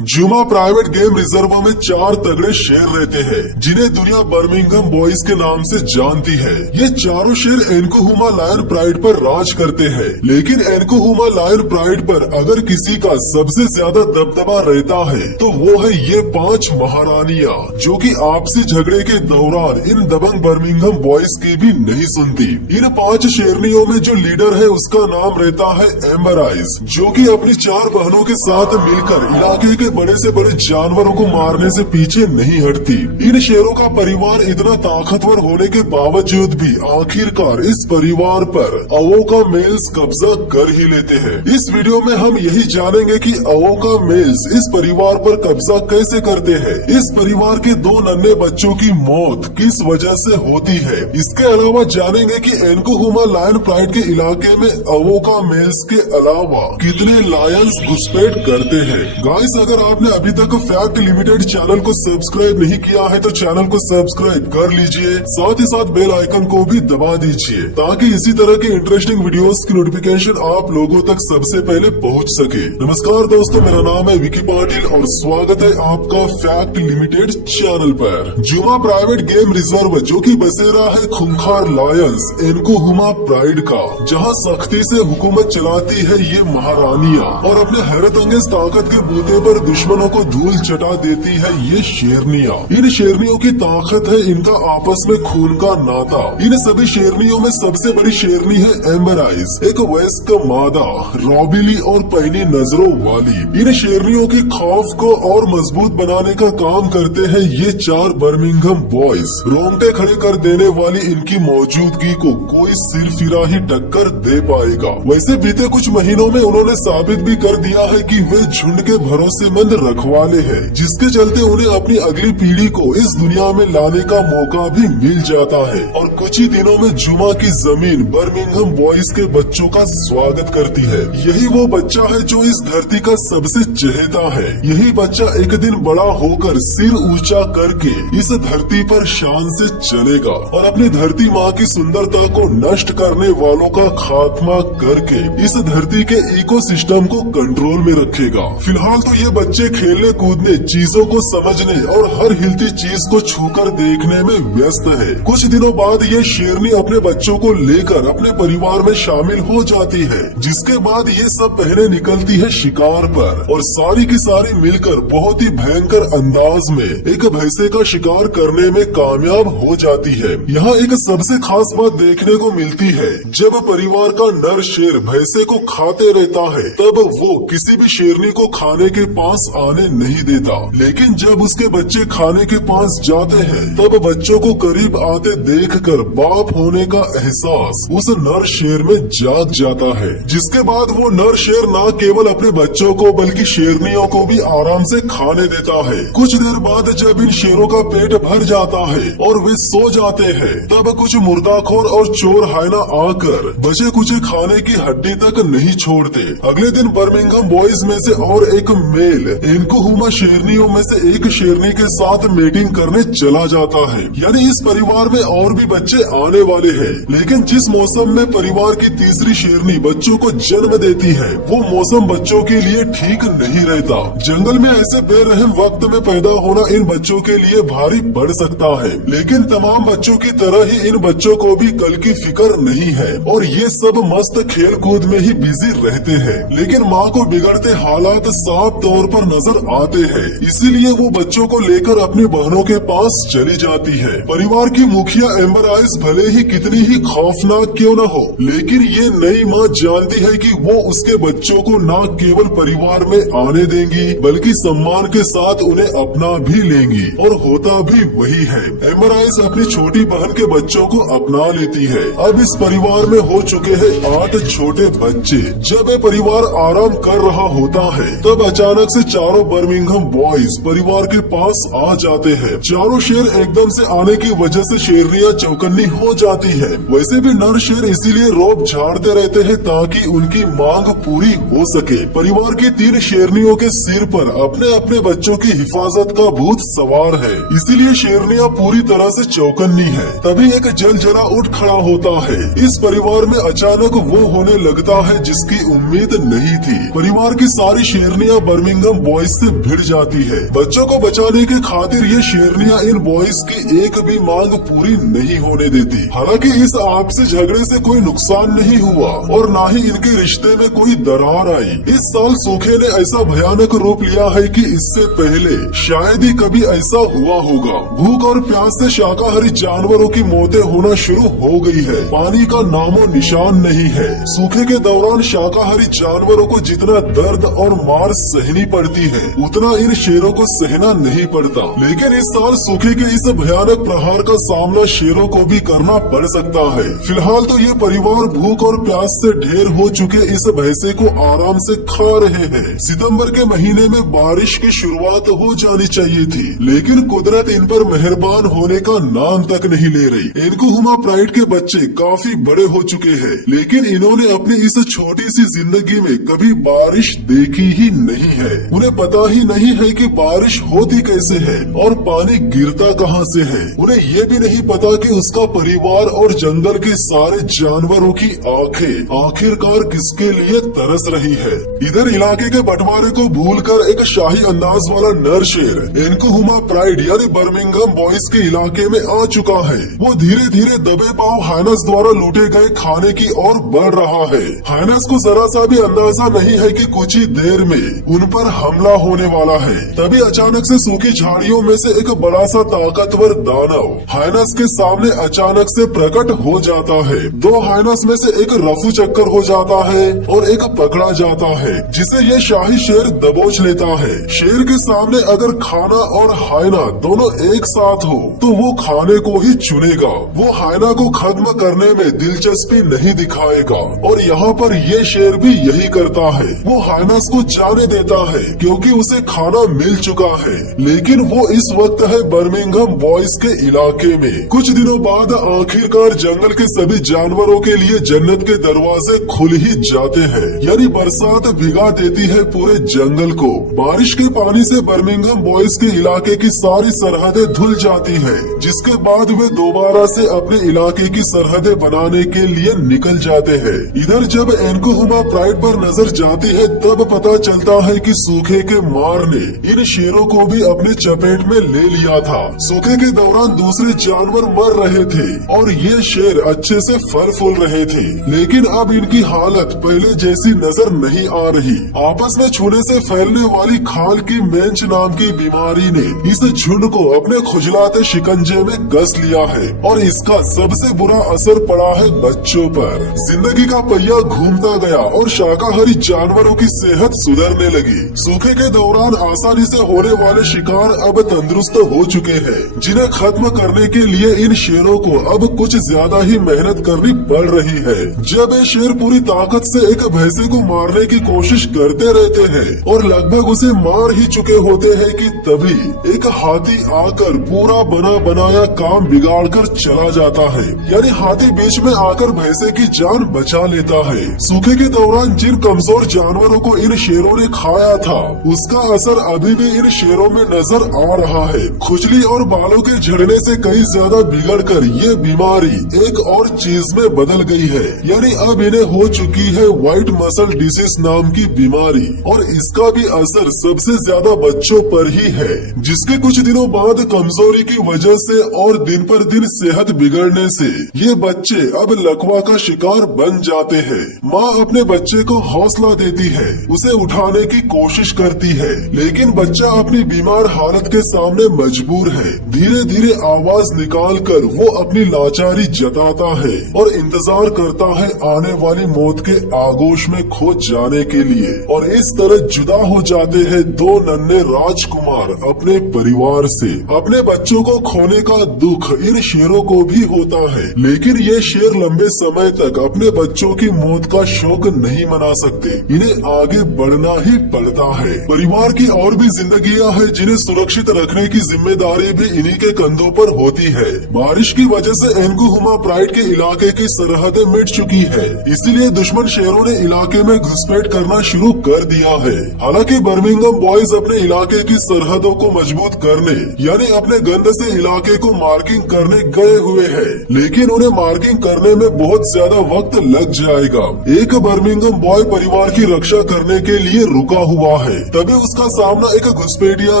जुमा private game reserve में 4 तगड़े शेर रहते हैं जिन्हें दुनिया बर्मिंघम बॉयज के नाम से जानती है। ये चारों शेर एनकोहुमा लायन प्राइड पर राज करते हैं, लेकिन एनकोहुमा लायन प्राइड पर अगर किसी का सबसे ज्यादा दबदबा रहता है तो वो है ये 5 महारानियां, जो कि आपसी झगड़े के दौरान इन दबंग बर्मिंघम बॉयज की भी नहीं सुनती। इन 5 शेरनियों में जो लीडर है उसका नाम रहता है एम्बर आइज, जो कि अपनी 4 बहनों के साथ मिलकर इलाके के बड़े से बड़े जानवरों को मारने से पीछे नहीं हटती। इन शेरों का परिवार इतना ताकतवर होने के बावजूद भी आखिरकार इस परिवार पर अवोका मेल्स कब्जा कर ही लेते हैं। इस वीडियो में हम यही जानेंगे कि अवोका मेल्स इस परिवार पर कब्जा कैसे करते हैं, इस परिवार के 2 नन्हे बच्चों की मौत किस वजह से होती है। इसके अलावा जानेंगे कि एनकोहुमा लायन प्राइड के इलाके में अवोका मेल्स के अलावा कितने लायंस घुसपैठ करते हैं। गाइस, अगर आपने अभी तक फैक्ट लिमिटेड चैनल को सब्सक्राइब नहीं किया है तो चैनल को सब्सक्राइब कर लीजिए, साथ ही साथ बेल आइकन को भी दबा दीजिए ताकि इसी तरह के इंटरेस्टिंग वीडियोस की नोटिफिकेशन आप लोगों तक सबसे पहले पहुंच सके। नमस्कार दोस्तों, मेरा नाम है विकी पाटिल और स्वागत है आपका फैक्ट लिमिटेड चैनल पर। जुमा प्राइवेट गेम रिजर्व जो कि बसेरा है खूंखार लायंस एनकोहुमा प्राइड का, जहाँ सख्ती से हुकूमत चलाती है ये महारानियां और अपने हैरत अंगेज ताकत के बूते पर दुश्मनों को धूल चटा देती है ये शेरनियां। इन शेरनियों की ताकत है इनका आपस में खून का नाता। इन सभी शेरनियों में सबसे बड़ी शेरनी है एम्बर आइज, एक वयस्क मादा, रॉबिली और पैनी नजरों वाली। इन शेरनियों की खौफ को और मजबूत बनाने का काम करते हैं ये 4 बर्मिंघम बॉयज। रोंगटे खड़े कर देने वाली इनकी मौजूदगी को कोई सिरफिरा ही टक्कर दे पाएगा। वैसे बीते कुछ महीनों में उन्होंने साबित भी कर दिया है कि वे झुंड के भरोसेमंद रखवाले हैं, जिसके चलते उन्हें अपनी अगली पीढ़ी को इस दुनिया में लाने का मौका भी मिल जाता है। और कुछ ही दिनों में जुमा की जमीन बर्मिंघम बॉयज के बच्चों का स्वागत करती है। यही वो बच्चा है जो इस धरती का सबसे चहेता है। यही बच्चा एक दिन बड़ा होकर सिर ऊंचा करके इस धरती पर शान से चलेगा और अपनी धरती माँ की सुंदरता को नष्ट करने वालों का खात्मा करके इस धरती के इकोसिस्टम को कंट्रोल में रखेगा। फिलहाल तो ये बच्चे खेलने कूदने, चीजों को समझने और हर हिलती चीज को छूकर देखने में व्यस्त है। कुछ दिनों बाद ये शेरनी अपने बच्चों को लेकर अपने परिवार में शामिल हो जाती है, जिसके बाद ये सब पहले निकलती है शिकार पर और सारी की सारी मिलकर बहुत ही भयंकर अंदाज में एक भैंसे का शिकार करने में कामयाब हो जाती है। यहाँ एक सबसे खास बात देखने को मिलती है, जब परिवार का नर शेर भैंसे को खाते रहता है तब वो किसी भी शेरनी को खाने के पास आने नहीं देता, लेकिन जब उसके बच्चे खाने के पास जाते हैं तब बच्चों को करीब आते देखकर बाप होने का एहसास उस नर शेर में जाग जाता है। जिसके बाद वो नर शेर न केवल अपने बच्चों को बल्कि शेरनियों को भी आराम से खाने देता है। कुछ देर बाद जब इन शेरों का पेट भर जाता है और वे सो जाते हैं तब कुछ मुर्दाखोर और चोर हायना आकर बचे कुचे खाने की हड्डी तक नहीं छोड़ते। अगले दिन बर्मिंघम बॉयज में से और एक मेल एनकोहुमा शेरनियों में से एक शेरनी के साथ मीटिंग करने चला जाता है। यानी इस परिवार में और भी बच्चे आने वाले हैं, लेकिन जिस मौसम में परिवार की तीसरी शेरनी बच्चों को जन्म देती है वो मौसम बच्चों के लिए ठीक नहीं रहता। जंगल में ऐसे बेरहम वक्त में पैदा होना इन बच्चों के लिए भारी पड़ सकता है, लेकिन तमाम बच्चों की तरह ही इन बच्चों को भी कल की फिक्र नहीं है और ये सब मस्त खेल कूद में ही बिजी रहते हैं। लेकिन माँ को बिगड़ते हालात साफ तौर पर नजर आते हैं, इसीलिए वो बच्चों को लेकर अपनी बहनों के पास चली जाती है। परिवार की मुखिया एम्बर आइज भले ही कितनी ही खौफनाक क्यों न हो, लेकिन ये नई माँ जानती है कि वो उसके बच्चों को न केवल परिवार में आने देंगी बल्कि सम्मान के साथ उन्हें अपना भी लेंगी, और होता भी वही है। एम्बर आइज अपनी छोटी बहन के बच्चों को अपना लेती है। अब इस परिवार में हो चुके हैं 8 छोटे बच्चे। जब ये परिवार आराम कर रहा होता है तब अचानक से चारों बर्मिंघम बॉयज परिवार के पास आ जाते हैं। चारों शेर एकदम से आने की वजह से शेरनियां चौकन्नी हो जाती है। वैसे भी नर शेर इसीलिए रौब झाड़ते रहते हैं ताकि उनकी मांग पूरी हो सके। परिवार की 3 शेरनियों के सिर पर अपने अपने बच्चों की हिफाजत का भूत सवार है, इसीलिए शेरनियां पूरी तरह से चौकन्नी है। तभी एक जलजला उठ खड़ा होता है। इस परिवार में अचानक वो होने लगता है जिसकी उम्मीद नहीं थी। परिवार की सारी शेरनियां बर्मिंघम बर्मिंघम बॉयज से भिड़ जाती है। बच्चों को बचाने के खातिर ये शेरनियां इन बॉयज की एक भी मांग पूरी नहीं होने देती। हालांकि इस आपसी झगड़े से कोई नुकसान नहीं हुआ और न ही इनके रिश्ते में कोई दरार आई। इस साल सूखे ने ऐसा भयानक रूप लिया है कि इससे पहले शायद ही कभी ऐसा हुआ होगा। भूख और प्यास से शाकाहारी जानवरों की मौतें होना शुरू हो गई है। पानी का नामो निशान नहीं है। सूखे के दौरान शाकाहारी जानवरों को जितना दर्द और मार सहनी पड़ती है उतना इन शेरों को सहना नहीं पड़ता। लेकिन इस साल सूखे के इस भयानक प्रहार का सामना शेरों को भी करना पड़ सकता है। फिलहाल तो ये परिवार भूख और प्यास से ढेर हो चुके इस भैंसे को आराम से खा रहे हैं। सितंबर के महीने में बारिश की शुरुआत हो जानी चाहिए थी, लेकिन कुदरत इन पर मेहरबान होने का नाम तक नहीं ले रही। एनकोहुमा प्राइड के बच्चे काफी बड़े हो चुके हैं, लेकिन इन्होंने अपनी इस छोटी सी जिंदगी में कभी बारिश देखी ही नहीं है। उन्हें पता ही नहीं है कि बारिश होती कैसे है और पानी गिरता कहां से है। उन्हें ये भी नहीं पता कि उसका परिवार और जंगल के सारे जानवरों की आंखें आखिरकार किसके लिए तरस रही है। इधर इलाके के बंटवारे को भूलकर एक शाही अंदाज वाला नर शेर एनकोहुमा प्राइड यानी बर्मिंघम बॉयज के इलाके में आ चुका है। वो धीरे धीरे दबे पांव हाइनस द्वारा लूटे गए खाने की ओर बढ़ रहा है। हाइनस को जरा सा भी अंदाजा नहीं है कि कुछ ही देर में उन पर हमला होने वाला है। तभी अचानक से सूखी झाड़ियों में से एक बड़ा सा ताकतवर दानव हाइनस के सामने अचानक से प्रकट हो जाता है। दो हाइनस में से एक रफू चक्कर हो जाता है और एक पकड़ा जाता है, जिसे ये शाही शेर दबोच लेता है। शेर के सामने अगर खाना और हाइना दोनों एक साथ हो तो वो खाने को ही चुनेगा। वो हाइना को खत्म करने में दिलचस्पी नहीं दिखाएगा और यहाँ पर ये शेर भी यही करता है। वो हाइनस को जाने देता है क्योंकि उसे खाना मिल चुका है, लेकिन वो इस वक्त है बर्मिंघम बॉयज के इलाके में। कुछ दिनों बाद आखिरकार जंगल के सभी जानवरों के लिए जन्नत के दरवाजे खुल ही जाते हैं, यानी बरसात भिगा देती है पूरे जंगल को। बारिश के पानी से बर्मिंघम बॉयज के इलाके की सारी सरहदें धुल जाती है, जिसके बाद वे दोबारा से अपने इलाके की सरहदें बनाने के लिए निकल जाते हैं। इधर जब एनकोहुमा प्राइड पर नजर जाती है तब पता चलता है कि सूखे के मार ने इन शेरों को भी अपने चपेट में ले लिया था। सूखे के दौरान दूसरे जानवर मर रहे थे और ये शेर अच्छे से फल फूल रहे थे, लेकिन अब इनकी हालत पहले जैसी नजर नहीं आ रही। आपस में छूने से फैलने वाली खाल की मेंच नाम की बीमारी ने इस झुंड को अपने खुजलाते शिकंजे में गस लिया है और इसका सबसे बुरा असर पड़ा है बच्चों पर। जिंदगी का पहिया घूमता गया और शाकाहारी जानवरों की सेहत सुधरने लगी। सूखे के दौरान आसानी से होने वाले शिकार अब तंदुरुस्त हो चुके हैं, जिन्हें खत्म करने के लिए इन शेरों को अब कुछ ज्यादा ही मेहनत करनी पड़ रही है। जब ये शेर पूरी ताकत से एक भैंसे को मारने की कोशिश करते रहते हैं और लगभग उसे मार ही चुके होते हैं कि तभी एक हाथी आकर पूरा बना बनाया काम बिगाड़ कर चला जाता है, यानी हाथी बीच में आकर भैंसे की जान बचा लेता है। सूखे के दौरान जिन कमजोर जानवरों को इन शेरों ने खाया था उसका असर अभी भी इन शेरों में नजर आ रहा है। खुजली और बालों के झड़ने से कई ज्यादा बिगड़ कर ये बीमारी एक और चीज में बदल गई है, यानी अब इन्हें हो चुकी है व्हाइट मसल डिसीज नाम की बीमारी और इसका भी असर सबसे ज्यादा बच्चों पर ही है, जिसके कुछ दिनों बाद कमजोरी की वजह से और दिन पर दिन सेहत बिगड़ने से ये बच्चे अब लकवा का शिकार बन जाते हैं। माँ अपने बच्चे को हौसला देती है, उसे उठाने की कोशिश करती है, लेकिन बच्चा अपनी बीमार हालत के सामने मजबूर है। धीरे धीरे आवाज निकाल कर वो अपनी लाचारी जताता है और इंतजार करता है आने वाली मौत के आगोश में खो जाने के लिए। और इस तरह जुदा हो जाते हैं दो नन्हे राजकुमार अपने परिवार से। अपने बच्चों को खोने का दुख इन शेरों को भी होता है, लेकिन ये शेर लंबे समय तक अपने बच्चों की मौत का शोक नहीं मना सकते। इन्हें आगे बढ़ना ही पड़ता है। परिवार की और भी जिंदगियां हैं जिन्हें सुरक्षित रखने की जिम्मेदारी भी इन्हीं के कंधों पर होती है। बारिश की वजह से एनकोहुमा प्राइड के इलाके की सरहदें मिट चुकी है, इसीलिए दुश्मन शेरों ने इलाके में घुसपैठ करना शुरू कर दिया है। हालांकि बर्मिंघम बॉयज अपने इलाके की सरहदों को मजबूत करने यानी अपने गंद से इलाके को मार्किंग करने गए हुए हैं, लेकिन उन्हें मार्किंग करने में बहुत ज्यादा वक्त लग जाएगा। एक बर्मिंघम बॉय परिवार की रक्षा करने के लिए रुका हुआ होता है। तभी उसका सामना एक घुसपैठिया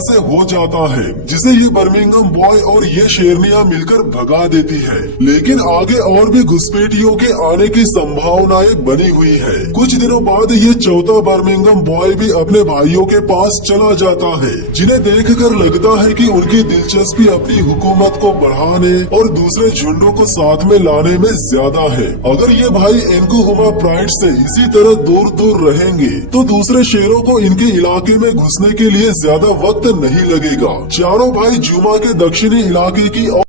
से हो जाता है, जिसे ये बर्मिंघम बॉय और ये शेरनियां मिलकर भगा देती है। लेकिन आगे और भी घुसपैठियों के आने की संभावनाएं बनी हुई है। कुछ दिनों बाद ये चौथा बर्मिंघम बॉय भी अपने भाइयों के पास चला जाता है, जिन्हें देखकर लगता है कि उनकी दिलचस्पी अपनी हुकूमत को बढ़ाने और दूसरे झुंडों को साथ में लाने में ज्यादा है। अगर ये भाई एनकुहुमा प्राइड से इसी तरह दूर दूर रहेंगे तो दूसरे शेरों को इनके इलाके में घुसने के लिए ज्यादा वक्त नहीं लगेगा। चारों भाई जुमा के दक्षिणी इलाके की